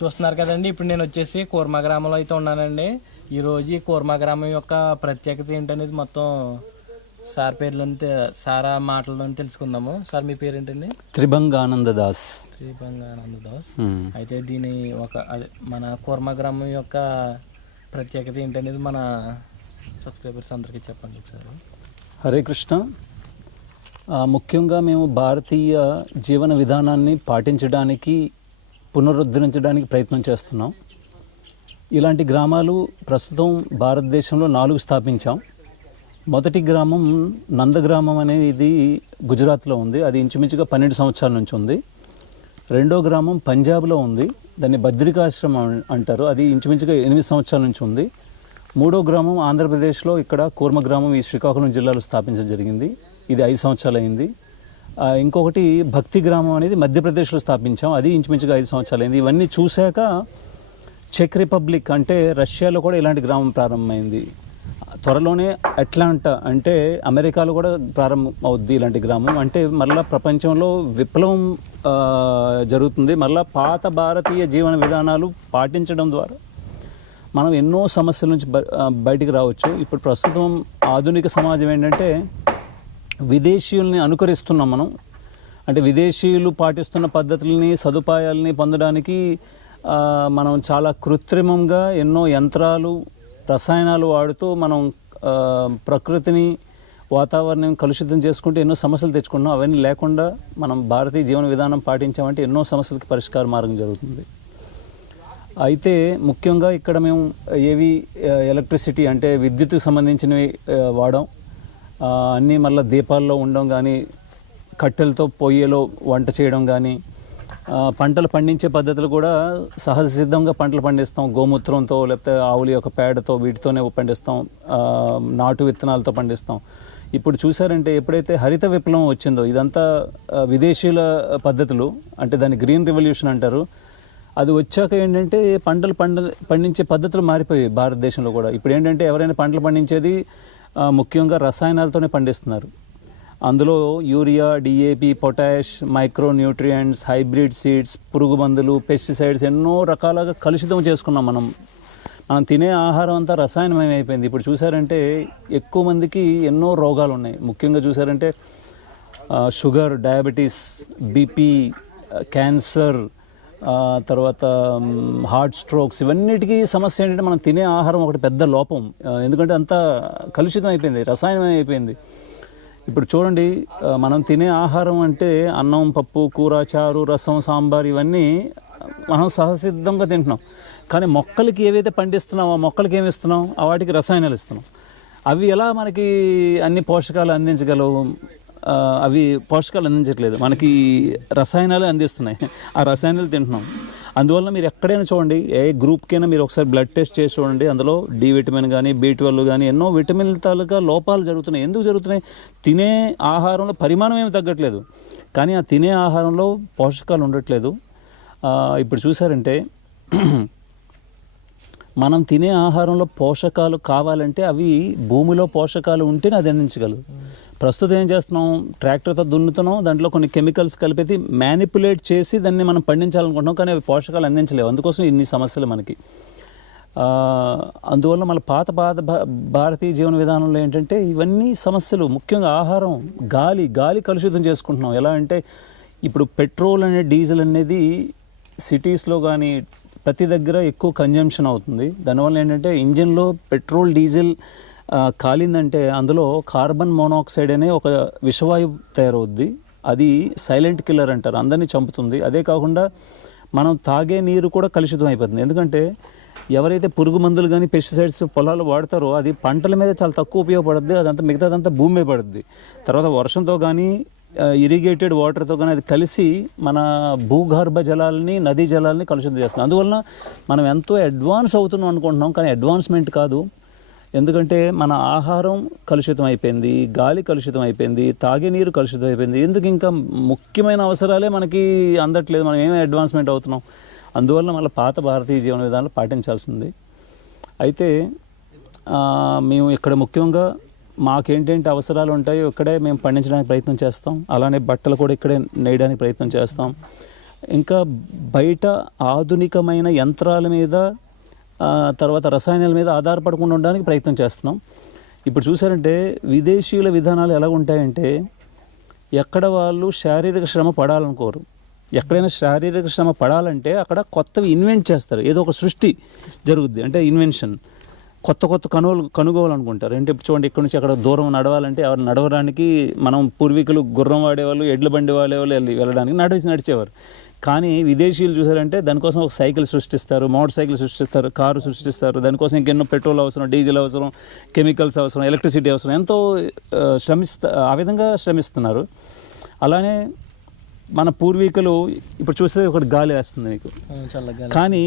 చూస్తున్నారు కదండి. ఇప్పుడు నేను వచ్చేసి కూర్మా గ్రామంలో అయితే ఉన్నానండి. ఈరోజు ఈ కూర్మా గ్రామం యొక్క ప్రత్యేకత ఏంటనేది మొత్తం సార్ పేర్లో సారా మాటల్లో తెలుసుకుందాము. సార్ మీ పేరేంటండి? త్రిభంగానందదాస్. శ్రీ బంగానంద దాస్ మ్మ్. అయితే దీని ఒక అదే మన కూర్మా గ్రామం యొక్క ప్రత్యేకత ఏంటనేది మన సబ్స్క్రైబర్స్ అందరికీ చెప్పండి ఒకసారి. హరే కృష్ణ. ముఖ్యంగా మేము భారతీయ జీవన విధానాన్ని పాటించడానికి పునరుద్ధరించడానికి ప్రయత్నం చేస్తున్నాం. ఇలాంటి గ్రామాలు ప్రస్తుతం భారతదేశంలో నాలుగు స్థాపించాం. మొదటి గ్రామం నందగ్రామం అనేది గుజరాత్లో ఉంది. అది ఇంచుమించుగా పన్నెండు సంవత్సరాల నుంచి ఉంది. రెండో గ్రామం పంజాబ్లో ఉంది. దాన్ని బద్రికాశ్రమం అంటారు. అది ఇంచుమించుగా ఎనిమిది సంవత్సరాల నుంచి ఉంది. మూడో గ్రామం ఆంధ్రప్రదేశ్లో ఇక్కడ కూర్మ గ్రామం ఈ శ్రీకాకుళం జిల్లాలో స్థాపించడం జరిగింది. ఇది ఐదు సంవత్సరాలు అయింది ఇంకొకటి భక్తి గ్రామం అనేది మధ్యప్రదేశ్లో స్థాపించాం. అది ఇంచుమించుగా ఐదు సంవత్సరాలు అయింది ఇవన్నీ చూశాక చెక్ రిపబ్లిక్ అంటే రష్యాలో కూడా ఇలాంటి గ్రామం ప్రారంభమైంది. త్వరలోనే అట్లాంటా అంటే అమెరికాలో కూడా ప్రారంభం అవుద్ది ఇలాంటి గ్రామం. అంటే మళ్ళీ ప్రపంచంలో విప్లవం జరుగుతుంది. మళ్ళీ పాత భారతీయ జీవన విధానాలు పాటించడం ద్వారా మనం ఎన్నో సమస్యల నుంచి బయటికి రావచ్చు. ఇప్పుడు ప్రస్తుతం ఆధునిక సమాజం ఏంటంటే విదేశీయుల్ని అనుకరిస్తున్నాం మనం. అంటే విదేశీయులు పాటిస్తున్న పద్ధతుల్ని సదుపాయాలని పొందడానికి మనం చాలా కృత్రిమంగా ఎన్నో యంత్రాలు రసాయనాలు వాడుతూ మనం ప్రకృతిని వాతావరణం కలుషితం చేసుకుంటూ ఎన్నో సమస్యలు తెచ్చుకున్నాం అవన్నీ లేకుండా మనం భారతీయ జీవన విధానం పాటించామంటే ఎన్నో సమస్యలకి పరిష్కార మార్గం జరుగుతుంది. అయితే ముఖ్యంగా ఇక్కడ మేము ఏవి ఎలక్ట్రిసిటీ అంటే విద్యుత్కు సంబంధించినవి వాడాం అన్నీ మళ్ళీ దీపాల్లో ఉండడం కానీ కట్టెలతో పొయ్యిలో వంట చేయడం కానీ పంటలు పండించే పద్ధతులు కూడా సహజ సిద్ధంగా పంటలు పండిస్తాం. గోమూత్రంతో లేకపోతే ఆవుల యొక్క పేడతో వీటితోనే పండిస్తాం. నాటు విత్తనాలతో పండిస్తాం. ఇప్పుడు చూసారంటే ఎప్పుడైతే హరిత విప్లవం వచ్చిందో ఇదంతా విదేశీయుల పద్ధతులు అంటే దాన్ని గ్రీన్ రెవల్యూషన్ అంటారు. అది వచ్చాక ఏంటంటే పంటలు పండ పండించే పద్ధతులు మారిపోయాయి భారతదేశంలో కూడా. ఇప్పుడు ఏంటంటే ఎవరైనా పంటలు పండించేది ముఖ్యంగా రసాయనాలతోనే పండిస్తున్నారు. అందులో urea DAP potash micro nutrients hybrid seeds పురుగు మందులు పెస్టిసైడ్స్ ఎన్నో రకాలుగా కలుషితం చేసుకున్నాం మనం. మనం తినే ఆహారం అంతా రసాయనమయం అయిపోయింది. ఇప్పుడు చూసారంటే ఎక్కువ మందికి ఎన్నో రోగాలు ఉన్నాయి ముఖ్యంగా చూసారంటే షుగర్ డయాబెటీస్ బీపీ క్యాన్సర్ తర్వాత హార్ట్ స్ట్రోక్స్ ఇవన్నిటికీ సమస్య ఏంటంటే మనం తినే ఆహారం ఒకటి పెద్ద లోపం. ఎందుకంటే అంతా కలుషితం అయిపోయింది రసాయనం అయిపోయింది. ఇప్పుడు చూడండి మనం తినే ఆహారం అంటే అన్నం పప్పు కూర చారు రసం సాంబార్ ఇవన్నీ మనం సహసిద్ధంగా తింటున్నాం. కానీ మొక్కలకి ఏవైతే పండిస్తున్నామో ఆ మొక్కలకి ఏమి ఇస్తున్నాం? వాటికి రసాయనాలు ఇస్తున్నాం. అవి ఎలా మనకి అన్ని పోషకాలు అందించగలవు? అవి పోషకాలు అందించట్లేదు. మనకి రసాయనాలు అందిస్తున్నాయి. ఆ రసాయనాలు తింటున్నాం. అందువల్ల మీరు ఎక్కడైనా చూడండి ఏ గ్రూప్కైనా మీరు ఒకసారి బ్లడ్ టెస్ట్ చేసి చూడండి. అందులో డి విటమిన్ కానీ బి ట్వెల్వ్ కానీ ఎన్నో విటమిన్ల తాలూకా లోపాలు జరుగుతున్నాయి. ఎందుకు జరుగుతున్నాయి? తినే ఆహారంలో పరిమాణం ఏమి తగ్గట్లేదు. కానీ ఆ తినే ఆహారంలో పోషకాలు ఉండట్లేదు. ఇప్పుడు చూసారంటే మనం తినే ఆహారంలో పోషకాలు కావాలంటే అవి భూమిలో పోషకాలు ఉంటేనే అది అందించగలదు. ప్రస్తుతం ఏం చేస్తున్నాం? ట్రాక్టర్తో దున్నుతున్నాం. దాంట్లో కొన్ని కెమికల్స్ కలిపి మ్యానిపులేట్ చేసి దాన్ని మనం పండించాలనుకుంటున్నాం కానీ అవి పోషకాలు అందించలేవు. అందుకోసం ఇన్ని సమస్యలు మనకి. అందువల్ల మన పాత పాత భా- భారతీయ జీవన విధానంలో ఏంటంటే ఇవన్నీ సమస్యలు. ముఖ్యంగా ఆహారం గాలి గాలి కలుషితం చేసుకుంటున్నాం. ఎలా అంటే ఇప్పుడు పెట్రోల్ అనే డీజిల్ అనేది సిటీస్లో కానీ ప్రతి దగ్గర ఎక్కువ కన్జంప్షన్ అవుతుంది. దానివల్ల ఏంటంటే ఇంజిన్లో పెట్రోల్ డీజిల్ కాలిందంటే అందులో కార్బన్ మోనాక్సైడ్ అనే ఒక విషవాయువు తయారవుద్ది. అది సైలెంట్ కిల్లర్ అంటారు. అందరినీ చంపుతుంది. అదే కాకుండా మనం తాగే నీరు కూడా కలుషితం అయిపోతుంది. ఎందుకంటే ఎవరైతే పురుగు మందులు కానీ పెస్టిసైడ్స్ పొలాలు వాడతారో అది పంటల మీద చాలా తక్కువ ఉపయోగపడుద్ది. అదంతా మిగతాదంతా భూమి మీద పడుద్ది. తర్వాత వర్షంతో కానీ ఇరిగేటెడ్ వాటర్తో కానీ అది కలిసి మన భూగర్భ జలాలని నదీ జలాలని కలుషితం చేస్తుంది. అందువలన మనం ఎంతో అడ్వాన్స్ అవుతున్నాం అనుకుంటున్నాం కానీ అడ్వాన్స్మెంట్ కాదు. ఎందుకంటే మన ఆహారం కలుషితం అయిపోయింది గాలి కలుషితం అయిపోయింది తాగే నీరు కలుషితం అయిపోయింది. ఎందుకు ఇంకా ముఖ్యమైన అవసరాలే మనకి అందట్లేదు మనం ఏమీ అడ్వాన్స్మెంట్ అవుతున్నాం? అందువల్ల మళ్ళీ పాత భారతీయ జీవన విధానాలు పాటించాల్సింది. అయితే మేము ఇక్కడ ముఖ్యంగా మాకేంటేంటి అవసరాలు ఉంటాయో ఇక్కడే మేము పండించడానికి ప్రయత్నం చేస్తాం. అలానే బట్టలు కూడా ఇక్కడే నేయడానికి ప్రయత్నం చేస్తాం. ఇంకా బయట ఆధునికమైన యంత్రాల మీద తర్వాత రసాయనాల మీద ఆధారపడకుండా ఉండడానికి ప్రయత్నం చేస్తున్నాం. ఇప్పుడు చూసారంటే విదేశీయుల విధానాలు ఎలా ఉంటాయంటే ఎక్కడ వాళ్ళు శారీరక శ్రమ పడాలనుకోరు. ఎక్కడైనా శారీరక శ్రమ పడాలంటే అక్కడ కొత్తవి ఇన్వెంట్ చేస్తారు. ఏదో ఒక సృష్టి జరుగుద్ది. అంటే ఇన్వెన్షన్. కొత్త కొత్త కనుగోలు కనుగోవాలనుకుంటారు అంటే ఇప్పుడు చూడండి ఇక్కడ నుంచి అక్కడ దూరం నడవాలంటే ఎవరు నడవడానికి మనం పూర్వీకులు గుర్రం వాడేవాళ్ళు ఎడ్ల బండి వాడేవాళ్ళు వెళ్ళి వెళ్ళడానికి నడిచి నడిచేవారు. కానీ విదేశీయులు చూసారంటే దానికోసం ఒక సైకిల్ సృష్టిస్తారు మోటార్ సైకిల్ సృష్టిస్తారు కారు సృష్టిస్తారు దానికోసం ఇంకెన్నో పెట్రోల్ అవసరం డీజిల్ అవసరం కెమికల్స్ అవసరం ఎలక్ట్రిసిటీ అవసరం ఎంతో శ్రమిస్తా ఆ విధంగా శ్రమిస్తున్నారు. అలానే మన పూర్వీకులు ఇప్పుడు చూస్తే ఒకటి గాలి వేస్తుంది మీకు. కానీ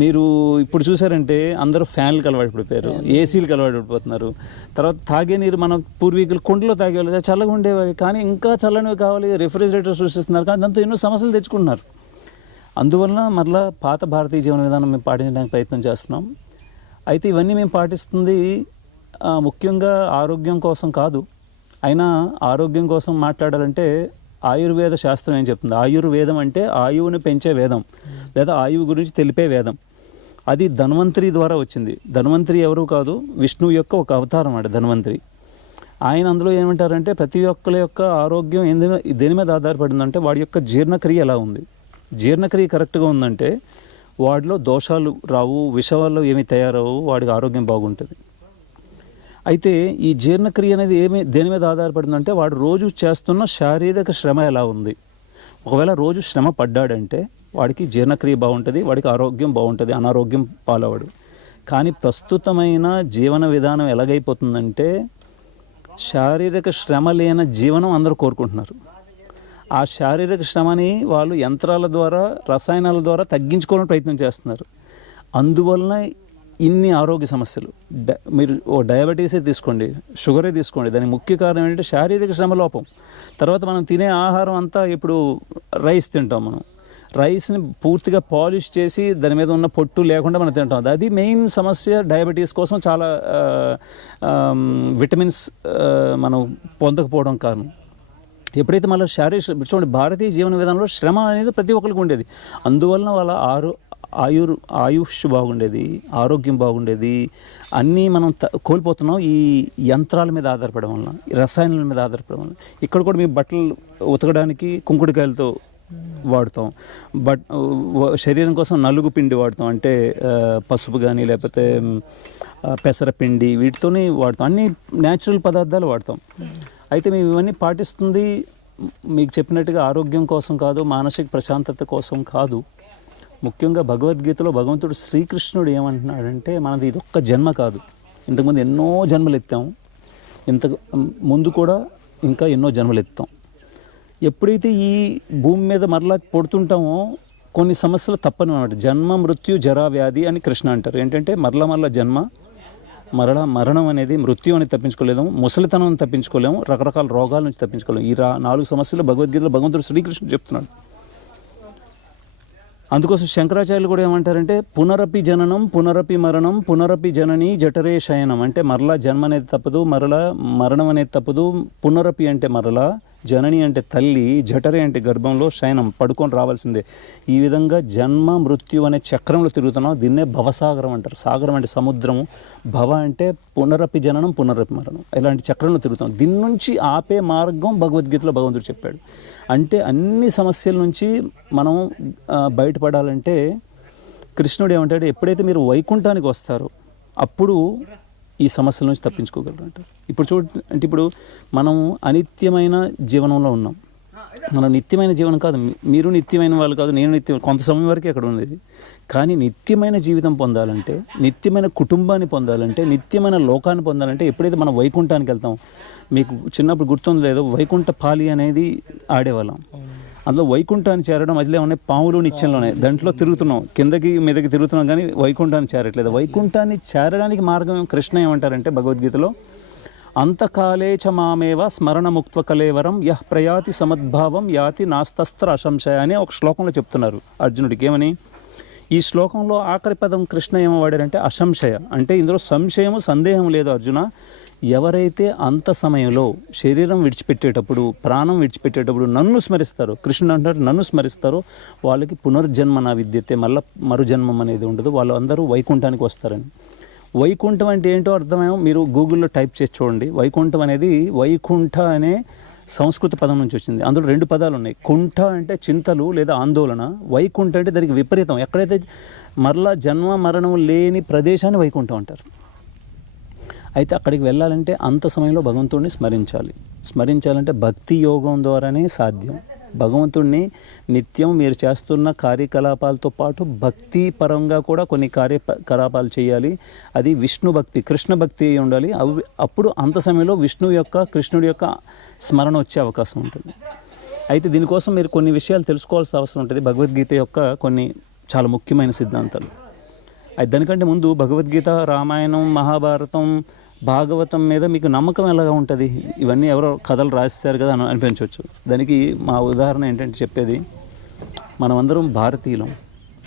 మీరు ఇప్పుడు చూసారంటే అందరూ ఫ్యాన్లకు అలవాటు పడిపోయారు ఏసీలకు అలవాటు పడిపోతున్నారు. తర్వాత తాగే నీరు మన పూర్వీకులు కుండలో తాగేవాళ్ళు చల్లగా ఉండేవి కానీ ఇంకా చల్లనివి కావాలి రెఫ్రిజిరేటర్ సృష్టిస్తున్నారు. కానీ దాంతో ఎన్నో సమస్యలు తెచ్చుకుంటున్నారు. అందువలన మరలా పాత భారతీయ జీవన విధానం మేము పాటించడానికి ప్రయత్నం చేస్తున్నాం. అయితే ఇవన్నీ మేము పాటిస్తుంది ముఖ్యంగా ఆరోగ్యం కోసం కాదు. అయినా ఆరోగ్యం కోసం మాట్లాడాలంటే ఆయుర్వేద శాస్త్రం ఏం చెప్తుంది? ఆయుర్వేదం అంటే ఆయువుని పెంచే వేదం లేదా ఆయువు గురించి తెలిపే వేదం. అది ధన్వంతరి ద్వారా వచ్చింది. ధన్వంతరి ఎవరు కాదు? విష్ణువు యొక్క ఒక అవతారం ఆడ ధన్వంతరి. ఆయన అందులో ఏమంటారంటే ప్రతి ఒక్కరి యొక్క ఆరోగ్యం ఏంది దేని మీద ఆధారపడిందంటే వాడి యొక్క జీర్ణక్రియ ఎలా ఉంది? జీర్ణక్రియ కరెక్ట్గా ఉందంటే వాడిలో దోషాలు రావు విషవాళ్ళు ఏమి తయారవు వాడికి ఆరోగ్యం బాగుంటుంది. అయితే ఈ జీర్ణక్రియ అనేది ఏమి దేని మీద ఆధారపడిందంటే వాడు రోజు చేస్తున్న శారీరక శ్రమ ఎలా ఉంది? ఒకవేళ రోజు శ్రమ పడ్డాడంటే వాడికి జీర్ణక్రియ బాగుంటుంది వాడికి ఆరోగ్యం బాగుంటుంది అనారోగ్యం పాలవాడు కానీ ప్రస్తుతమైన జీవన విధానం ఎలాగైపోతుందంటే శారీరక శ్రమ లేని జీవనం అందరూ కోరుకుంటున్నారు. ఆ శారీరక శ్రమని వాళ్ళు యంత్రాల ద్వారా రసాయనాల ద్వారా తగ్గించుకోవడానికి ప్రయత్నం చేస్తున్నారు. అందువలన ఇన్ని ఆరోగ్య సమస్యలు. మీరు ఓ డయాబెటీసే తీసుకోండి షుగరే తీసుకోండి. దానికి ముఖ్య కారణం ఏంటంటే శారీరక శ్రమ లోపం. తర్వాత మనం తినే ఆహారం అంతా ఇప్పుడు రైస్ తింటాం మనం. రైస్ని పూర్తిగా పాలిష్ చేసి దాని మీద ఉన్న పొట్టు లేకుండా మనం తింటాం. అది మెయిన్ సమస్య డయాబెటీస్ కోసం చాలా విటమిన్స్ మనం పొందకపోవడం కారణం. ఎప్పుడైతే మళ్ళీ శారీరక చూడండి భారతీయ జీవన విధానంలో శ్రమ అనేది ప్రతి ఒక్కరికి ఉండేది. అందువలన వాళ్ళ ఆరో ఆయుర్ ఆయుష్ బాగుండేది ఆరోగ్యం బాగుండేది అన్నీ మనం త- కోల్పోతున్నాం ఈ యంత్రాల మీద ఆధారపడడం వల్ల రసాయనాల మీద ఆధారపడడం వల్ల ఇక్కడ కూడా మీ బట్టలు ఉతకడానికి కుంకుడుకాయలతో వాడతాం. బట్ శరీరం కోసం నలుగు పిండి వాడతాం. అంటే పసుపు కానీ లేకపోతే పెసరపిండి వీటితోనే వాడతాం. అన్ని న్యాచురల్ పదార్థాలు వాడతాం. అయితే మేము ఇవన్నీ పాటిస్తుంది మీకు చెప్పినట్టుగా ఆరోగ్యం కోసం కాదు మానసిక ప్రశాంతత కోసం కాదు. ముఖ్యంగా భగవద్గీతలో భగవంతుడు శ్రీకృష్ణుడు ఏమంటున్నాడంటే మనది ఇది ఒక్క జన్మ కాదు. ఇంతకుముందు ఎన్నో జన్మలు ఎత్తాము ఇంత ముందు కూడా ఇంకా ఎన్నో జన్మలు ఎత్తాం. ఎప్పుడైతే ఈ భూమి మీద మరలా పడుతుంటామో కొన్ని సమస్యలు తప్పని అనమాట జన్మ మృత్యు జరా వ్యాధి అని కృష్ణ అంటారు. ఏంటంటే మరల మరల జన్మ మరల మరణం అనేది మృత్యు అని తప్పించుకోలేము ముసలితనం తప్పించుకోలేము రకరకాల రోగాల నుంచి తప్పించుకోలేము. ఈ రా నాలుగు సమస్యలు భగవద్గీతలో భగవంతుడు శ్రీకృష్ణుడు చెప్తున్నాడు. అందుకోసం శంకరాచార్యులు కూడా ఏమంటారంటే పునరపి జననం పునరపి మరణం పునరపి జనని జఠరే శయనం. అంటే మరలా జన్మ అనేది తప్పదు మరలా మరణం అనేది తప్పదు. పునరపి అంటే మరలా జనని అంటే తల్లి జఠరే అంటే గర్భంలో శయనం పడుకొని రావాల్సిందే. ఈ విధంగా జన్మ మృత్యు అనే చక్రంలో తిరుగుతున్నాం. దీన్నే భవసాగరం అంటారు. సాగరం అంటే సముద్రము. భవ అంటే పునరపి జననం పునరపి మరణం. ఇలాంటి చక్రంలో తిరుగుతాం దీని నుంచి ఆపే మార్గం భగవద్గీతలో భగవంతుడు చెప్పాడు. అంటే అన్ని సమస్యల నుంచి మనం బయటపడాలంటే కృష్ణుడు ఏమంటాడు ఎప్పుడైతే మీరు వైకుంఠానికి వస్తారో అప్పుడు ఈ సమస్యల నుంచి తప్పించుకోగలరు అంటారు ఇప్పుడు చూడ అంటే ఇప్పుడు మనం అనిత్యమైన జీవనంలో ఉన్నాం. మనం నిత్యమైన జీవనం కాదు. మీరు నిత్యమైన వాళ్ళు కాదు నేను నిత్యం కొంత సమయం వరకే అక్కడ ఉండేది. కానీ నిత్యమైన జీవితం పొందాలంటే నిత్యమైన కుటుంబాన్ని పొందాలంటే నిత్యమైన లోకాన్ని పొందాలంటే ఎప్పుడైతే మనం వైకుంఠానికి వెళ్తాం మీకు చిన్నప్పుడు గుర్తుంది లేదో వైకుంఠ పాలి అనేది ఆడేవాళ్ళం. అందులో వైకుంఠాన్ని చేరడం మధ్యలో ఉన్నాయి పాములు నిత్యంలోనే దాంట్లో తిరుగుతున్నాం. కిందకి మీదకి తిరుగుతున్నాం కానీ వైకుంఠాన్ని చేరట్లేదు. వైకుంఠాన్ని చేరడానికి మార్గం కృష్ణ ఏమంటారంటే భగవద్గీతలో అంతకాలే చ మామేవ స్మరణముక్త్వ కలేవరం యహ్ ప్రయాతి సమద్భావం యాతి నాస్తస్త్ర అశంశయ అని ఒక శ్లోకంలో చెప్తున్నారు అర్జునుడికి ఏమని? ఈ శ్లోకంలో ఆఖరి పదం కృష్ణ ఏమో వాడారంటే అసంశయ అంటే ఇందులో సంశయము సందేహం లేదు అర్జున. ఎవరైతే అంత సమయంలో శరీరం విడిచిపెట్టేటప్పుడు ప్రాణం విడిచిపెట్టేటప్పుడు నన్ను స్మరిస్తారో కృష్ణుడు అంటారు నన్ను స్మరిస్తారో వాళ్ళకి పునర్జన్మ నా విద్యతే మళ్ళీ మరుజన్మం అనేది ఉండదు. వాళ్ళు అందరూ వైకుంఠానికి వస్తారని. వైకుంఠం అంటే ఏంటో అర్థమేమో? మీరు గూగుల్లో టైప్ చేసి చూడండి. వైకుంఠం అనేది వైకుంఠ అనే సంస్కృత పదం నుంచి వచ్చింది. అందులో రెండు పదాలు ఉన్నాయి. కుంఠ అంటే చింతలు లేదా ఆందోళన. వైకుంఠ అంటే దానికి విపరీతం. ఎక్కడైతే మరలా జన్మ మరణం లేని ప్రదేశాన్ని వైకుంఠం అంటారు. అయితే అక్కడికి వెళ్ళాలంటే అంత సమయంలో భగవంతుడిని స్మరించాలి. స్మరించాలంటే భక్తి యోగం ద్వారానే సాధ్యం. భగవంతుడిని నిత్యం మీరు చేస్తున్న కార్యకలాపాలతో పాటు భక్తి పరంగా కూడా కొన్ని కార్యకలాపాలు చేయాలి. అది విష్ణు భక్తి కృష్ణ భక్తి అయి ఉండాలి. అవి అప్పుడు అంత సమయంలో విష్ణు యొక్క కృష్ణుడి యొక్క స్మరణ వచ్చే అవకాశం ఉంటుంది. అయితే దీనికోసం మీరు కొన్ని విషయాలు తెలుసుకోవాల్సిన అవసరం ఉంటుంది. భగవద్గీత యొక్క కొన్ని చాలా ముఖ్యమైన సిద్ధాంతాలు. అయితే దానికంటే ముందు భగవద్గీత రామాయణం మహాభారతం భాగవతం మీద మీకు నమ్మకం ఎలాగా ఉంటుంది? ఇవన్నీ ఎవరో కథలు రాసిస్తారు కదా అని అనిపించవచ్చు. దానికి మా ఉదాహరణ ఏంటంటే చెప్పేది మనమందరం భారతీయులం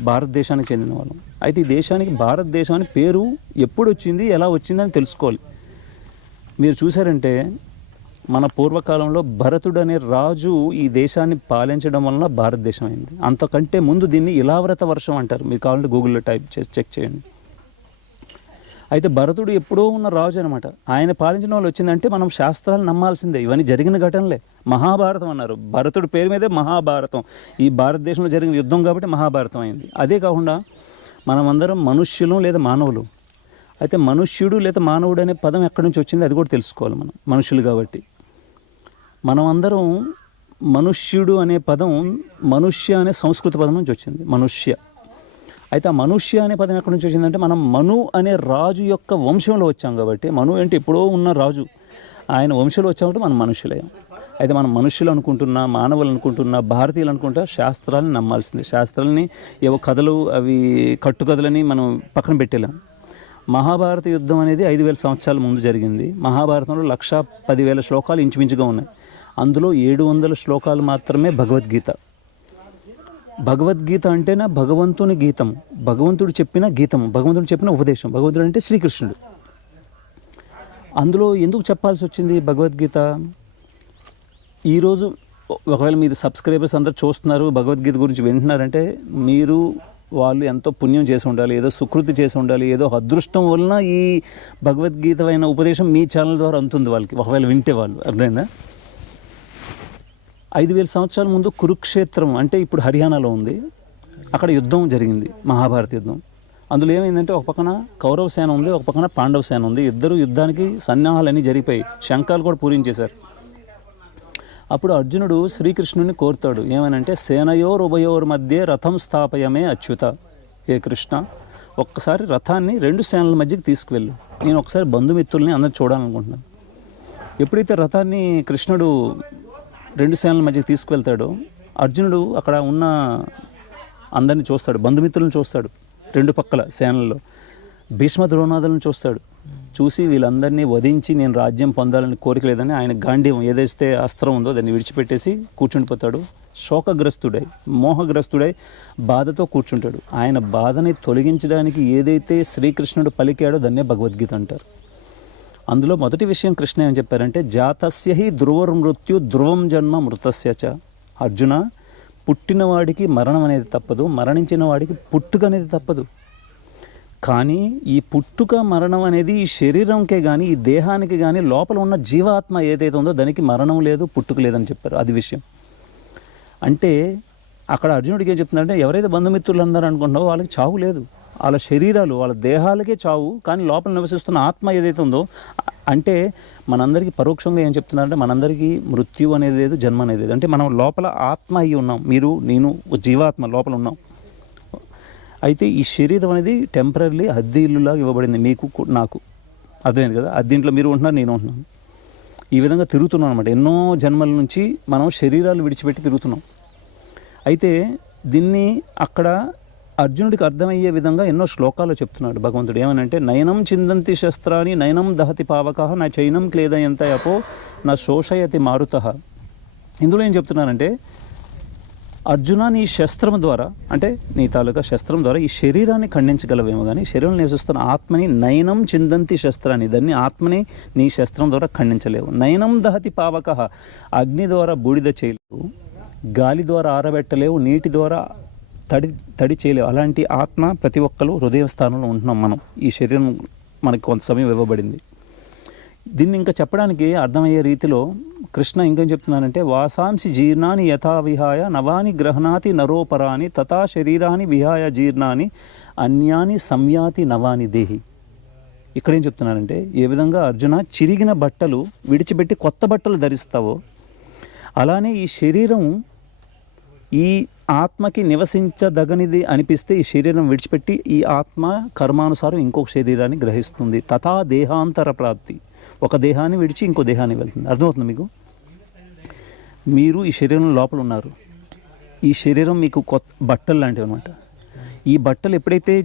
భారతదేశానికి చెందిన వాళ్ళం అయితే ఈ దేశానికి భారతదేశం అని పేరు ఎప్పుడు వచ్చింది ఎలా వచ్చిందని తెలుసుకోవాలి. మీరు చూసారంటే మన పూర్వకాలంలో భరతుడు అనే రాజు ఈ దేశాన్ని పాలించడం వలన భారతదేశం అయింది. అంతకంటే ముందు దీన్ని ఇలావ్రత వర్షం అంటారు. మీరు కావాలంటే గూగుల్లో టైప్ చేసి చెక్ చేయండి. అయితే భరతుడు ఎప్పుడో ఉన్న రాజు అనమాట ఆయన పాలించిన వాళ్ళు వచ్చిందంటే మనం శాస్త్రాలు నమ్మాల్సిందే. ఇవన్నీ జరిగిన ఘటనలే. మహాభారతం అన్నారు. భరతుడి పేరు మీదే మహాభారతం. ఈ భారతదేశంలో జరిగిన యుద్ధం కాబట్టి మహాభారతం అయింది. అదే కాకుండా మనమందరం మనుష్యులు లేదా మానవులు. అయితే మనుష్యుడు లేదా మానవుడు అనే పదం ఎక్కడి నుంచి వచ్చింది అది కూడా తెలుసుకోవాలి మనం. మనుషులు కాబట్టి. మనం అందరం మనుష్యుడు అనే పదం మనుష్య అనే సంస్కృత పదం నుంచి వచ్చింది. మనుష్య. అయితే ఆ మనుష్య అనే పదం ఎక్కడి నుంచి వచ్చిందంటే మనం మను అనే రాజు యొక్క వంశంలో వచ్చాం కాబట్టి మను అంటే ఎప్పుడో ఉన్న రాజు. ఆయన వంశంలో వచ్చామంటే మనం మనుషులే. అయితే మనం మనుషులు అనుకుంటున్నా మానవులు అనుకుంటున్నా భారతీయులు అనుకుంటా శాస్త్రాలను నమ్మాల్సిందే. శాస్త్రాలని ఏవో కథలు అవి కట్టుకథలని మనం పక్కన పెట్టలేం. మహాభారత యుద్ధం అనేది ఐదు వేల సంవత్సరాల ముందు జరిగింది. మహాభారతంలో లక్ష పదివేల శ్లోకాలు ఇంచుమించుగా ఉన్నాయి. అందులో ఏడు వందల శ్లోకాలు మాత్రమే భగవద్గీత. భగవద్గీత అంటేనే భగవంతుని గీతం. భగవంతుడు చెప్పిన గీతం భగవంతుడు చెప్పిన ఉపదేశం. భగవంతుడు అంటే శ్రీకృష్ణుడు. అందులో ఎందుకు చెప్పాల్సి వచ్చింది భగవద్గీత? ఈరోజు ఒకవేళ మీరు సబ్స్క్రైబర్స్ అందరు చూస్తున్నారు భగవద్గీత గురించి వింటున్నారంటే మీరు వాళ్ళు ఎంతో పుణ్యం చేసి ఉండాలి ఏదో సుకృతి చేసి ఉండాలి ఏదో అదృష్టం వలన ఈ భగవద్గీత అయిన ఉపదేశం మీ ఛానల్ ద్వారా అందుతుంది వాళ్ళకి ఒకవేళ వింటే వాళ్ళు. అర్థమైందా? ఐదు వేల సంవత్సరాల ముందు కురుక్షేత్రం అంటే ఇప్పుడు హర్యానాలో ఉంది. అక్కడ యుద్ధం జరిగింది మహాభారత యుద్ధం. అందులో ఏమైందంటే ఒక పక్కన కౌరవ సేన ఉంది ఒక పక్కన పాండవ సేన ఉంది. ఇద్దరు యుద్ధానికి సన్నాహాలన్నీ జరిగిపోయి శంఖాలు కూడా పూరించేశారు. అప్పుడు అర్జునుడు శ్రీకృష్ణుని కోరుతాడు. ఏమనంటే సేనయోర్ ఉభయోర్ మధ్య రథం స్థాపయమే అచ్యుత. ఏ కృష్ణ ఒక్కసారి రథాన్ని రెండు సేనల మధ్యకి తీసుకువెళ్ళు. నేను ఒకసారి బంధుమిత్రుల్ని అందరు చూడాలనుకుంటున్నాను. ఎప్పుడైతే రథాన్ని కృష్ణుడు రెండు సేనల మధ్యకి తీసుకువెళ్తాడో. అర్జునుడు అక్కడ ఉన్న అందరిని చూస్తాడు. బంధుమిత్రులను చూస్తాడు. రెండు పక్కల సేనల్లో. భీష్మ ద్రోణాదులను చూస్తాడు. చూసి వీళ్ళందరినీ వధించి నేను రాజ్యం పొందాలని కోరిక లేదని ఆయన గాంధీవం ఏదైతే అస్త్రం ఉందో దాన్ని విడిచిపెట్టేసి కూర్చుండిపోతాడు. శోకగ్రస్తుడై మోహగ్రస్తుడై బాధతో కూర్చుంటాడు. ఆయన బాధని తొలగించడానికి ఏదైతే శ్రీకృష్ణుడు పలికాడో దాన్నే భగవద్గీత అంటారు. అందులో మొదటి విషయం కృష్ణ ఏం చెప్పారంటే జాతస్య హి ధ్రువర్ మృత్యు ధ్రువం జన్మ మృతస్య చ. అర్జున పుట్టినవాడికి మరణం అనేది తప్పదు మరణించిన వాడికి పుట్టుక అనేది తప్పదు. కానీ ఈ పుట్టుక మరణం అనేది ఈ శరీరంకే కానీ ఈ దేహానికి కానీ లోపల ఉన్న జీవాత్మ ఏదైతే ఉందో దానికి మరణం లేదు పుట్టుక లేదని చెప్పారు. అది విషయం. అంటే అక్కడ అర్జునుడికి ఏం చెప్తున్నారంటే ఎవరైతే బంధుమిత్రులు అన్నారు అనుకుంటున్నావో వాళ్ళకి చావు లేదు. వాళ్ళ శరీరాలు వాళ్ళ దేహాలకే చావు కానీ లోపల నివసిస్తున్న ఆత్మ ఏదైతే ఉందో అంటే మనందరికీ పరోక్షంగా ఏం చెప్తున్నారంటే మనందరికీ మృత్యు అనేది లేదు జన్మ అనేది లేదు. అంటే మనం లోపల ఆత్మ అయి ఉన్నాం. మీరు నేను జీవాత్మ లోపల ఉన్నాం. అయితే ఈ శరీరం అనేది టెంపరీ అద్దె ఇల్లులాగా ఇవ్వబడింది మీకు నాకు. అర్థమైంది కదా? అద్దీంట్లో మీరు ఉంటున్నారు నేను ఉంటున్నాను. ఈ విధంగా తిరుగుతున్నాం అనమాట ఎన్నో జన్మల నుంచి మనం శరీరాలు విడిచిపెట్టి తిరుగుతున్నాం. అయితే దీన్ని అక్కడ అర్జునుడికి అర్థమయ్యే విధంగా ఎన్నో శ్లోకాలు చెప్తున్నాడు భగవంతుడు. ఏమనంటే నయనం చిందంతి శస్త్రాన్ని నయనం దహతి పావక నా చైనం క్లేదయంత అపో నా శోషయతి మారుత. ఇందులో ఏం చెప్తున్నానంటే అర్జున నీ శస్త్రం ద్వారా అంటే నీ తాలూకా శస్త్రం ద్వారా ఈ శరీరాన్ని ఖండించగలవేమో కానీ శరీరం నివసిస్తున్న ఆత్మని నయనం చిందంతి శస్త్రాన్ని దాన్ని ఆత్మని నీ శస్త్రం ద్వారా ఖండించలేవు. నయనం దహతి పావక అగ్ని ద్వారా బూడిద చేయలేవు గాలి ద్వారా ఆరబెట్టలేవు నీటి ద్వారా తడి తడి చేయలేవు. అలాంటి ఆత్మ ప్రతి ఒక్కరు హృదయ స్థానంలో ఉంటున్నాం మనం. ఈ శరీరం మనకి కొంత సమయం ఇవ్వబడింది. దీన్ని ఇంకా చెప్పడానికి అర్థమయ్యే రీతిలో కృష్ణ ఇంకేం చెప్తున్నానంటే వాసాంసి జీర్ణాని యథా విహాయ నవాని గ్రహణాతి నరోపరాని తథా శరీరాన్ని విహాయ జీర్ణాని అన్యాని సంయాతి నవాని దేహి. ఇక్కడేం చెప్తున్నానంటే ఏ విధంగా అర్జున చిరిగిన బట్టలు విడిచిపెట్టి కొత్త బట్టలు ధరిస్తావో అలానే ఈ శరీరం ఈ ఆత్మకి నివసించదగనిది అనిపిస్తే ఈ శరీరం విడిచిపెట్టి ఈ ఆత్మ కర్మానుసారం ఇంకొక శరీరాన్ని గ్రహిస్తుంది. తథా దేహాంతర ప్రాప్తి. ఒక దేహాన్ని విడిచి ఇంకో దేహాన్ని వెళ్తుంది. అర్థమవుతుంది మీకు? మీరు ఈ శరీరం లోపల ఉన్నారు. ఈ శరీరం మీకు కొత్త బట్టలు లాంటివి అనమాట ఈ బట్టలు ఎప్పుడైతే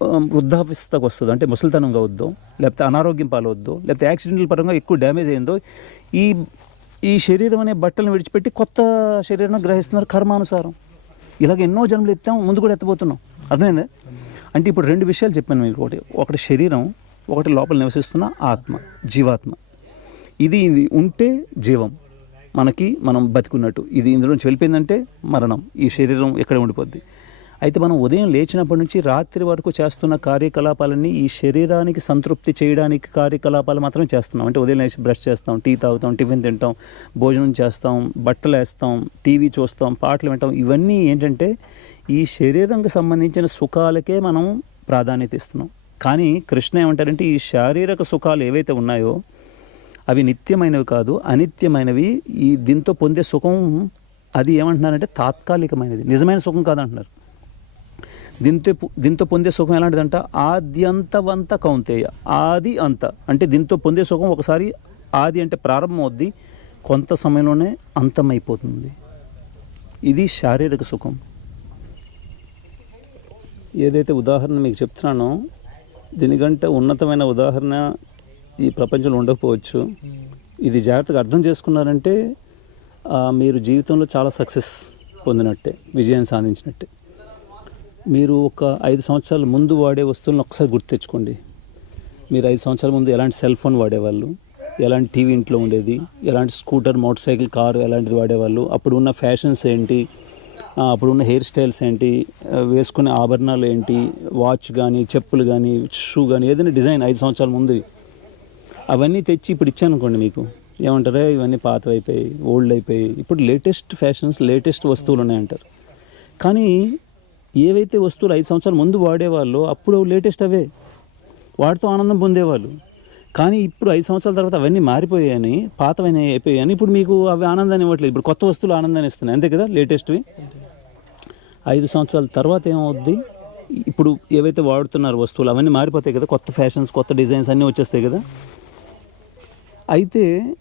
ఆ, వృద్ధావస్థకు వస్తుందో అంటే ముసలితనంగా వద్దో లేకపోతే అనారోగ్యం పాలవద్దో లేకపోతే యాక్సిడెంటల్ పరంగా ఎక్కువ డ్యామేజ్ అయిందో ఈ ఈ శరీరం అనే బట్టలను విడిచిపెట్టి కొత్త శరీరం గ్రహిస్తున్నారు కర్మానుసారం. ఇలాగ ఎన్నో జన్మలు ఎత్తాం ముందు కూడా ఎత్తబోతున్నాం. అర్థమైందా? అంటే ఇప్పుడు రెండు విషయాలు చెప్పాను మీకు ఒకటి. ఒకటి శరీరం ఒకటి లోపల నివసిస్తున్న ఆత్మ జీవాత్మ. ఇది ఇది ఉంటే జీవం. మనకి మనం బతికున్నట్టు. ఇది ఇందులో నుంచి వెళ్ళిపోయిందంటే మరణం. ఈ శరీరం ఎక్కడ ఉండిపోద్ది? అయితే మనం ఉదయం లేచినప్పటి నుంచి రాత్రి వరకు చేస్తున్న కార్యకలాపాలన్నీ ఈ శరీరానికి సంతృప్తి చేయడానికి కార్యకలాపాలు మాత్రమే చేస్తున్నాం. అంటే ఉదయం లేచి బ్రష్ చేస్తాం టీ తాగుతాం టిఫిన్ తింటాం భోజనం చేస్తాం బట్టలు వేస్తాం టీవీ చూస్తాం పాటలు వింటాం. ఇవన్నీ ఏంటంటే ఈ శరీరంకి సంబంధించిన సుఖాలకే మనం ప్రాధాన్యత ఇస్తున్నాం. కానీ కృష్ణ ఏమంటారంటే ఈ శారీరక సుఖాలు ఏవైతే ఉన్నాయో అవి నిత్యమైనవి కాదు అనిత్యమైనవి. ఈ దీంతో పొందే సుఖం అది ఏమంటున్నారంటే తాత్కాలికమైనది. నిజమైన సుఖం కాదంటున్నారు. దీంతో దీంతో పొందే సుఖం ఎలాంటిదంట? ఆద్యంతవంత కౌంతేయ. ఆది అంత. అంటే దీంతో పొందే సుఖం ఒకసారి ఆది అంటే ప్రారంభం అవుద్ది కొంత సమయంలోనే అంతమైపోతుంది. ఇది శారీరక సుఖం. ఏదైతే ఉదాహరణ మీకు చెప్తున్నానో దీనికంటే ఉన్నతమైన ఉదాహరణ ఈ ప్రపంచంలో ఉండకపోవచ్చు. ఇది జాగ్రత్తగా అర్థం చేసుకున్నారంటే మీరు జీవితంలో చాలా సక్సెస్ పొందినట్టే విజయం సాధించినట్టే. మీరు ఒక ఐదు సంవత్సరాల ముందు వాడే వస్తువులను ఒకసారి గుర్తు తెచ్చుకోండి. మీరు ఐదు సంవత్సరాల ముందు ఎలాంటి సెల్ ఫోన్ వాడేవాళ్ళు? ఎలాంటి టీవీ ఇంట్లో ఉండేది? ఎలాంటి స్కూటర్ మోటార్ సైకిల్ కారు ఎలాంటిది వాడేవాళ్ళు? అప్పుడు ఉన్న ఫ్యాషన్స్ ఏంటి? అప్పుడు ఉన్న హెయిర్ స్టైల్స్ ఏంటి? వేసుకునే ఆభరణాలు ఏంటి? వాచ్ కానీ చెప్పులు కానీ షూ కానీ ఏదైనా డిజైన్ ఐదు సంవత్సరాల ముందు. అవన్నీ తెచ్చి ఇప్పుడు ఇచ్చాను అనుకోండి మీకు. ఏమంటారా? ఇవన్నీ పాత అయిపోయి ఓల్డ్ అయిపోయి ఇప్పుడు లేటెస్ట్ ఫ్యాషన్స్ లేటెస్ట్ వస్తువులు ఉన్నాయంటారు. కానీ ఏవైతే వస్తువులు ఐదు సంవత్సరాల ముందు వాడేవాళ్ళు అప్పుడు లేటెస్ట్ అవే. వాటితో ఆనందం పొందేవాళ్ళు. కానీ ఇప్పుడు ఐదు సంవత్సరాల తర్వాత అవన్నీ మారిపోయాయని పాతవైన అయిపోయాయని ఇప్పుడు మీకు అవి ఆనందాన్ని ఇవ్వట్లేదు. ఇప్పుడు కొత్త వస్తువులు ఆనందాన్ని ఇస్తున్నాయి. అంతే కదా? లేటెస్ట్వి. ఐదు సంవత్సరాల తర్వాత ఏమవుద్ది? ఇప్పుడు ఏవైతే వాడుతున్నారు వస్తువులు అవన్నీ మారిపోతాయి కదా? కొత్త ఫ్యాషన్స్ కొత్త డిజైన్స్ అన్నీ వచ్చేస్తాయి కదా? అయితే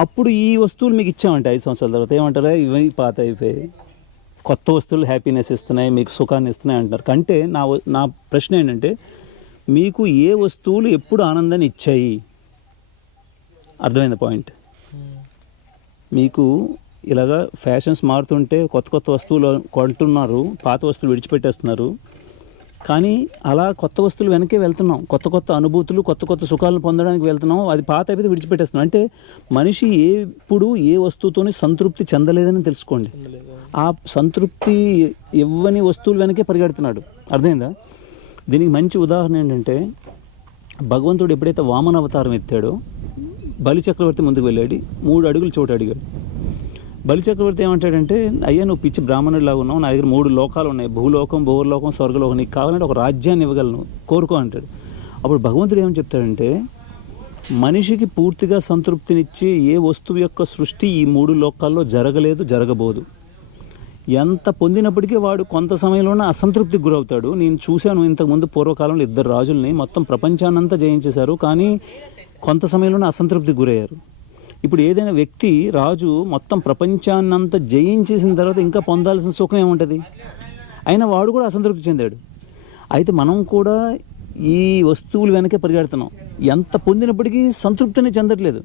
అప్పుడు ఈ వస్తువులు మీకు ఇచ్చామంటే ఐదు సంవత్సరాల తర్వాత ఏమంటారా? ఇవి పాత అయిపోయాయి. కొత్త వస్తువులు హ్యాపీనెస్ ఇస్తున్నాయి మీకు సుఖాన్ని ఇస్తున్నాయి అంటున్నారు. కంటే నా నా ప్రశ్న ఏంటంటే మీకు ఏ వస్తువులు ఎప్పుడు ఆనందాన్ని ఇచ్చాయి? అర్థమైంది పాయింట్ మీకు ఇలాగా ఫ్యాషన్స్ మారుతుంటే కొత్త కొత్త వస్తువులు కొంటున్నారు పాత వస్తువులు విడిచిపెట్టేస్తున్నారు. కానీ అలా కొత్త వస్తువులు వెనకే వెళ్తున్నాం. కొత్త కొత్త అనుభూతులు కొత్త కొత్త సుఖాలను పొందడానికి వెళ్తున్నాం. అది పాత అయిపోతే విడిచిపెట్టేస్తున్నాం. అంటే మనిషి ఎప్పుడు ఏ వస్తువుతోని సంతృప్తి చెందలేదని తెలుసుకోండి. ఆ సంతృప్తి ఇవ్వని వస్తువులు వెనకే పరిగెడుతున్నాడు. అర్థమైందా? దీనికి మంచి ఉదాహరణ ఏంటంటే భగవంతుడు ఎప్పుడైతే వామన అవతారం ఎత్తాడో బలి చక్రవర్తి ముందుకు వెళ్ళాడు. మూడు అడుగులు చోటు అడిగాడు. బలి చక్రవర్తి ఏమంటాడంటే అయ్యా నువ్వు పిచ్చి బ్రాహ్మణుడిలాగా ఉన్నావు నా దగ్గర మూడు లోకాలు ఉన్నాయి భూలోకం భూర్లోకం స్వర్గలోకం నీకు కావాలంటే ఒక రాజ్యాన్ని ఇవ్వగలను కోరుకో అంటాడు. అప్పుడు భగవంతుడు ఏమని చెప్తాడంటే మనిషికి పూర్తిగా సంతృప్తినిచ్చే ఏ వస్తువు యొక్క సృష్టి ఈ మూడు లోకాల్లో జరగలేదు జరగబోదు. ఎంత పొందినప్పటికీ వాడు కొంత సమయంలోనే అసంతృప్తికి గురవుతాడు. నేను చూశాను ఇంతకుముందు పూర్వకాలంలో ఇద్దరు రాజుల్ని మొత్తం ప్రపంచాన్నంతా జయించేశారు కానీ కొంత సమయంలోనే అసంతృప్తికి గురయ్యారు. ఇప్పుడు ఏదైనా వ్యక్తి రాజు మొత్తం ప్రపంచాన్నంతా జయించేసిన తర్వాత ఇంకా పొందాల్సిన సుఖం ఏముంటుంది? అయినా వాడు కూడా అసంతృప్తి చెందాడు. అయితే మనం కూడా ఈ వస్తువులు వెనకే పరిగెడుతున్నాం. ఎంత పొందినప్పటికీ సంతృప్తిని చెందట్లేదు.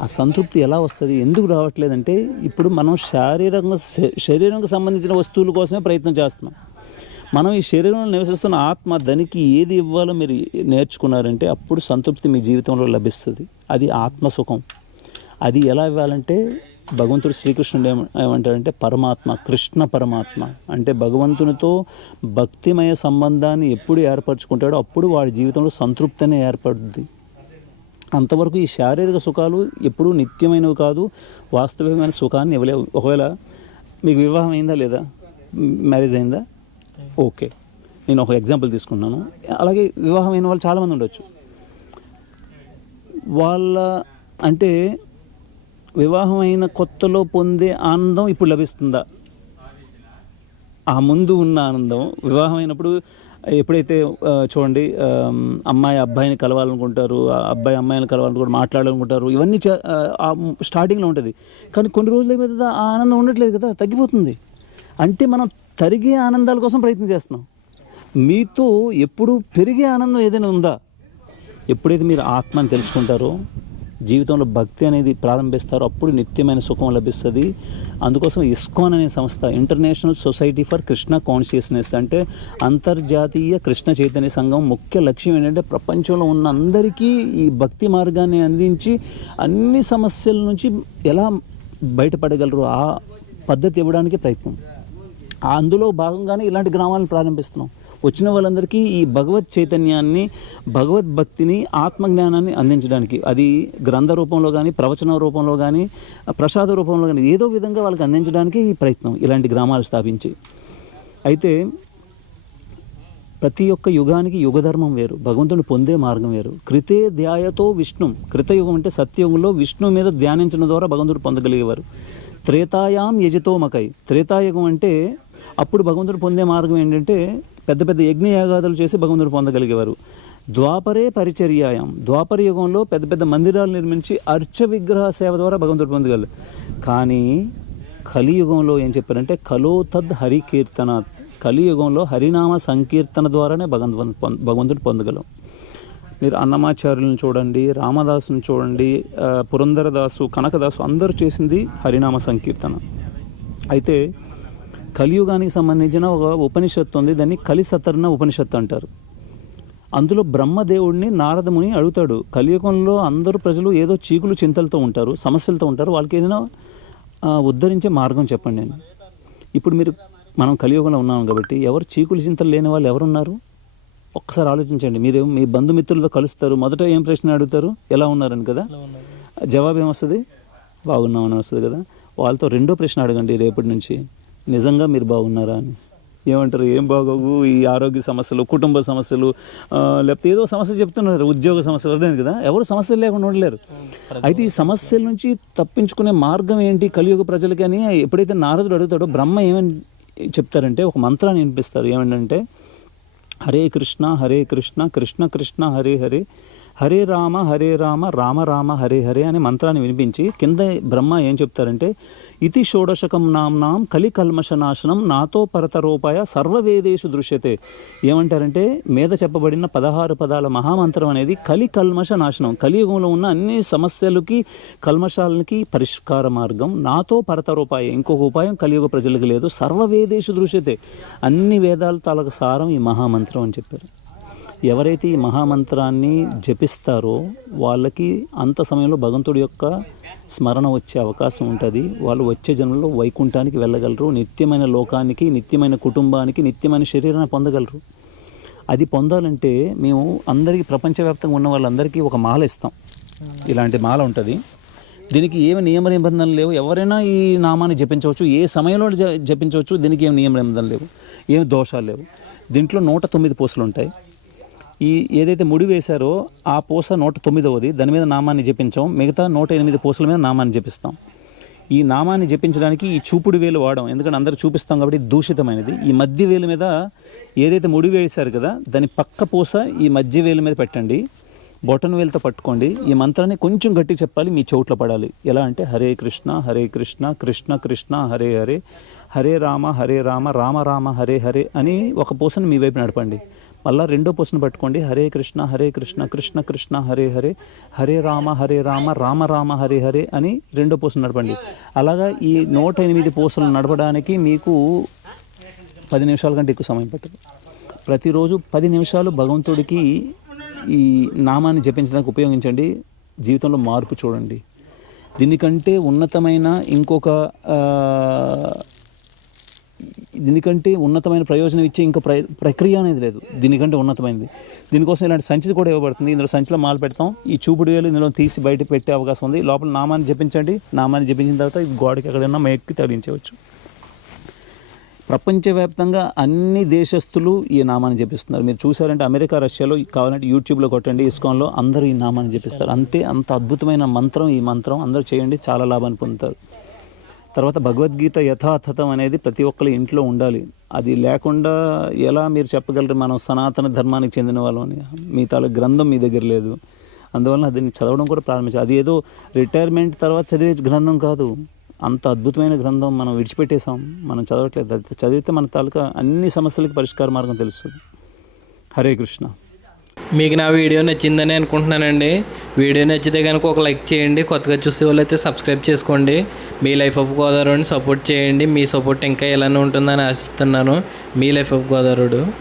ఆ సంతృప్తి ఎలా వస్తుంది? ఎందుకు రావట్లేదంటే ఇప్పుడు మనం శారీరకంగా శ- శరీరంకి సంబంధించిన వస్తువుల కోసమే ప్రయత్నం చేస్తున్నాం. మనం ఈ శరీరంలో నివసిస్తున్న ఆత్మ దానికి ఏది ఇవ్వాలో మీరు నేర్చుకున్నారంటే అప్పుడు సంతృప్తి మీ జీవితంలో లభిస్తుంది. అది ఆత్మ సుఖం అది ఎలా ఇవ్వాలంటే భగవంతుడు శ్రీకృష్ణుడు ఏమంటాడంటే పరమాత్మ కృష్ణ పరమాత్మ. అంటే భగవంతునితో భక్తిమయ సంబంధాన్ని ఎప్పుడు ఏర్పరచుకుంటాడో అప్పుడు వాడి జీవితంలో సంతృప్తినే ఏర్పడుద్ది. అంతవరకు ఈ శారీరక సుఖాలు ఎప్పుడూ నిత్యమైనవి కాదు వాస్తవికమైన సుఖాన్ని ఇవ్వలేవు. ఒకవేళ మీకు వివాహం అయిందా లేదా? మ్యారేజ్ అయిందా? ఓకే. నేను ఒక ఎగ్జాంపుల్ తీసుకున్నాను అలాగే వివాహం అయిన వాళ్ళు చాలామంది ఉండొచ్చు. వాళ్ళ అంటే వివాహం అయిన కొత్తలో పొందే ఆనందం ఇప్పుడు లభిస్తుందా? ఆ ముందు ఉన్న ఆనందం వివాహం అయినప్పుడు ఎప్పుడైతే చూడండి అమ్మాయి అబ్బాయిని కలవాలనుకుంటారు ఆ అబ్బాయి అమ్మాయిని కలవాలనుకుంటారు మాట్లాడాలనుకుంటారు ఇవన్నీ స్టార్టింగ్లో ఉంటుంది. కానీ కొన్ని రోజుల మీద ఆ ఆనందం ఉండట్లేదు కదా తగ్గిపోతుంది. అంటే మనం తరిగే ఆనందాల కోసం ప్రయత్నం చేస్తున్నాం. మీతో ఎప్పుడు పెరిగే ఆనందం ఏదైనా ఉందా? ఎప్పుడైతే మీరు ఆత్మని తెలుసుకుంటారో జీవితంలో భక్తి అనేది ప్రారంభిస్తారో. అప్పుడు నిత్యమైన సుఖం లభిస్తుంది. అందుకోసం ఇస్కాన్ అనే సంస్థ international society for Krishna consciousness అంటే అంతర్జాతీయ కృష్ణ చైతన్య సంఘం. ముఖ్య లక్ష్యం ఏంటంటే ప్రపంచంలో ఉన్న అందరికీ ఈ భక్తి మార్గాన్ని అందించి అన్ని సమస్యల నుంచి ఎలా బయటపడగలరు ఆ పద్ధతి ఇవ్వడానికి ప్రయత్నం. అందులో భాగంగానే ఇలాంటి గ్రామాలను ప్రారంభిస్తున్నాం. వచ్చిన వాళ్ళందరికీ ఈ భగవత్ చైతన్యాన్ని భగవద్ భక్తిని ఆత్మజ్ఞానాన్ని అందించడానికి అది గ్రంథ రూపంలో కానీ ప్రవచన రూపంలో కానీ ప్రసాద రూపంలో కానీ ఏదో విధంగా వాళ్ళకి అందించడానికి ఈ ప్రయత్నం ఇలాంటి గ్రామాలు స్థాపించి. అయితే ప్రతి ఒక్క యుగానికి యుగధర్మం వేరు భగవంతుని పొందే మార్గం వేరు. కృతే ధ్యాయతో విష్ణు కృతయుగం అంటే సత్యయుగంలో విష్ణు మీద ధ్యానించడం ద్వారా భగవంతుడు పొందగలిగేవారు. త్రేతాయాం యజతోమకై త్రేతాయుగం అంటే అప్పుడు భగవంతుడు పొందే మార్గం ఏంటంటే పెద్ద పెద్ద యజ్ఞయాగాదులు చేసి భగవంతుడు పొందగలిగేవారు. ద్వాపరే పరిచర్యాయం. ద్వాపర యుగంలో పెద్ద పెద్ద మందిరాలు నిర్మించి అర్చ విగ్రహ సేవ ద్వారా భగవంతుడు పొందగలరు కానీ కలియుగంలో ఏం చెప్పారంటే కలో తద్ కలియుగంలో హరినామ సంకీర్తన ద్వారానే భగవంతు భగవంతుడు పొందగలం. మీరు అన్నమాచార్యులను చూడండి రామదాసుని చూడండి పురంధరదాసు కనకదాసు అందరూ చేసింది హరినామ సంకీర్తన. అయితే కలియుగానికి సంబంధించిన ఒక ఉపనిషత్తు ఉంది దాన్ని కలిసతర్ణ ఉపనిషత్తు అంటారు. అందులో బ్రహ్మదేవుడిని నారదముని అడుగుతాడు. కలియుగంలో అందరూ ప్రజలు ఏదో చీకులు చింతలతో ఉంటారు సమస్యలతో ఉంటారు వాళ్ళకి ఏదైనా ఉద్ధరించే మార్గం చెప్పండి నేను. ఇప్పుడు మీరు మనం కలియుగంలో ఉన్నాం కాబట్టి ఎవరు చీకులు చింతలు లేని వాళ్ళు ఎవరున్నారు? ఒక్కసారి ఆలోచించండి. మీరు మీ బంధుమిత్రులతో కలుస్తారు మొదట ఏం ప్రశ్న అడుగుతారు? ఎలా ఉన్నారని కదా? జవాబు ఏమొస్తుంది? బాగున్నామని వస్తుంది కదా? వాళ్ళతో రెండో ప్రశ్న అడగండి రేపటి నుంచి. నిజంగా మీరు బాగున్నారా అని. ఏమంటారు? ఏం బాగోగు ఈ ఆరోగ్య సమస్యలు కుటుంబ సమస్యలు లేకపోతే ఏదో సమస్య చెప్తున్నారు. ఉద్యోగ సమస్యలు అదే కదా? ఎవరు సమస్యలు లేకుండా ఉండలేరు. అయితే ఈ సమస్యల నుంచి తప్పించుకునే మార్గం ఏంటి కలియుగ ప్రజలకి అని ఎప్పుడైతే నారదుడు అడుగుతాడో బ్రహ్మ ఏమని చెప్తారంటే ఒక మంత్రాన్ని వినిపిస్తారు. ఏమంటే హరే కృష్ణ హరే కృష్ణ కృష్ణ కృష్ణ హరే హరే హరే రామ హరే రామ రామ రామ హరే హరే అనే మంత్రాన్ని వినిపించి కింద బ్రహ్మ ఏం చెప్తారంటే ఇతి షోడశకం నామ్నాం కలి కల్మష నాశనం నాతో పరతరూపాయ సర్వవేదేషు దృశ్యతే. ఏమంటారంటే మీద చెప్పబడిన పదహారు పదాల మహామంత్రం అనేది కలి కల్మష నాశనం కలియుగంలో ఉన్న అన్ని సమస్యలకి కల్మషాలకి పరిష్కార మార్గం నాతో పరతరూపాయ. ఇంకొక ఉపాయం కలియుగ ప్రజలకు లేదు సర్వవేదేషు దృశ్యతే. అన్ని వేదాల తాలకు సారం ఈ మహామంత్రం అని చెప్పారు. ఎవరైతే ఈ మహామంత్రాన్ని జపిస్తారో వాళ్ళకి అంత సమయంలో భగవంతుడి యొక్క స్మరణ వచ్చే అవకాశం ఉంటుంది. వాళ్ళు వచ్చే జన్మలో వైకుంఠానికి వెళ్ళగలరు. నిత్యమైన లోకానికి నిత్యమైన కుటుంబానికి నిత్యమైన శరీరాన్ని పొందగలరు. అది పొందాలంటే మేము అందరికీ ప్రపంచవ్యాప్తంగా ఉన్న వాళ్ళందరికీ ఒక మాల ఇస్తాం. ఇలాంటి మాల ఉంటుంది. దీనికి ఏమి నియమ నిబంధనలు లేవు. ఎవరైనా ఈ నామాన్ని జపించవచ్చు. ఏ సమయంలో జ- జపించవచ్చు. దీనికి ఏమి నియమ నిబంధనలు లేవు. ఏమి దోషాలు లేవు. దీంట్లో నూట తొమ్మిది పూసలు ఉంటాయి ఈ ఏదైతే ముడి వేశారో ఆ పూస నూట తొమ్మిదవది. దాని మీద నామాన్ని జపించాం. మిగతా నూట ఎనిమిది పూసల మీద నామాన్ని జపిస్తాం. ఈ నామాన్ని జపించడానికి ఈ చూపుడు వేలు వాడడం ఎందుకంటే అందరూ చూపిస్తాం కాబట్టి దూషితమైనది. ఈ మధ్య వేలు మీద ఏదైతే ముడి వేశారు కదా దాని పక్క పూస ఈ మధ్య వేలు మీద పెట్టండి. బొటన్ వేలుతో పట్టుకోండి. ఈ మంత్రాన్ని కొంచెం గట్టి చెప్పాలి. మీ చోట్ల పడాలి. ఎలా అంటే హరే కృష్ణ హరే కృష్ణ కృష్ణ కృష్ణ హరే హరే హరే రామ హరే రామ రామ రామ హరే హరే అని ఒక పూసను మీ వైపు నడపండి. మళ్ళీ రెండో పూసను పట్టుకోండి. హరే కృష్ణ హరే కృష్ణ కృష్ణ కృష్ణ హరే హరే హరే రామ హరే రామ రామ రామ హరే హరే అని రెండో పూసను నడపండి. అలాగా ఈ నూట ఎనిమిది పూసలు నడపడానికి మీకు పది నిమిషాల కంటే ఎక్కువ సమయం పట్టదు. ప్రతిరోజు పది నిమిషాలు భగవంతుడికి ఈ నామాన్ని జపించడానికి ఉపయోగించండి. జీవితంలో మార్పు చూడండి. దీనికంటే ఉన్నతమైన ఇంకొక దీనికంటే ఉన్నతమైన ప్రయోజనం ఇచ్చే ఇంకో ప్ర ప్రక్రియ అనేది లేదు. దీనికంటే ఉన్నతమైనది దీనికోసం ఇలాంటి సంచిది కూడా ఇవ్వబడుతుంది. ఇందులో సంచిలో మాల పెడతాం. ఈ చూపుడు వేలు ఇందులో తీసి బయట పెట్టే అవకాశం ఉంది. లోపల నామాన్ని జపించండి. నామాన్ని జపించిన తర్వాత ఈ గోడకి ఎక్కడైనా మెక్కి తగిలించవచ్చు. ప్రపంచవ్యాప్తంగా అన్ని దేశస్తులు ఈ నామాన్ని జపిస్తున్నారు. మీరు చూసారంటే అమెరికా రష్యాలో కావాలంటే యూట్యూబ్లో కొట్టండి ఇస్కాన్లో అందరూ ఈ నామాన్ని జపిస్తారు. అంతే అంత అద్భుతమైన మంత్రం ఈ మంత్రం. అందరూ చేయండి చాలా లాభాన్ని పొందుతారు. తర్వాత భగవద్గీత యథాతథం అనేది ప్రతి ఒక్కరి ఇంట్లో ఉండాలి. అది లేకుండా ఎలా మీరు చెప్పగలరు? మనం సనాతన ధర్మానికి చెందిన వాళ్ళు అని. మీ తాలూ గ్రంథం మీ దగ్గర లేదు. అందువలన దీన్ని చదవడం కూడా ప్రారంభించాలి. అది ఏదో రిటైర్మెంట్ తర్వాత చదివే గ్రంథం కాదు. అంత అద్భుతమైన గ్రంథం మనం విడిచిపెట్టేసాం మనం చదవట్లేదు. అది చదివితే మన తాలూకా అన్ని సమస్యలకి పరిష్కార మార్గం తెలుస్తుంది. హరే కృష్ణ. మీకు నా వీడియో నచ్చిందని అనుకుంటున్నానండి. వీడియో నచ్చితే కనుక ఒక లైక్ చేయండి. కొత్తగా చూసే వాళ్ళు అయితే సబ్స్క్రైబ్ చేసుకోండి. మీ లైఫ్ ఆఫ్ గోదావరిని సపోర్ట్ చేయండి. మీ సపోర్ట్ ఇంకా ఇలానే ఉంటుందని ఆశిస్తున్నాను. మీ లైఫ్ ఆఫ్ గోదావరుడు.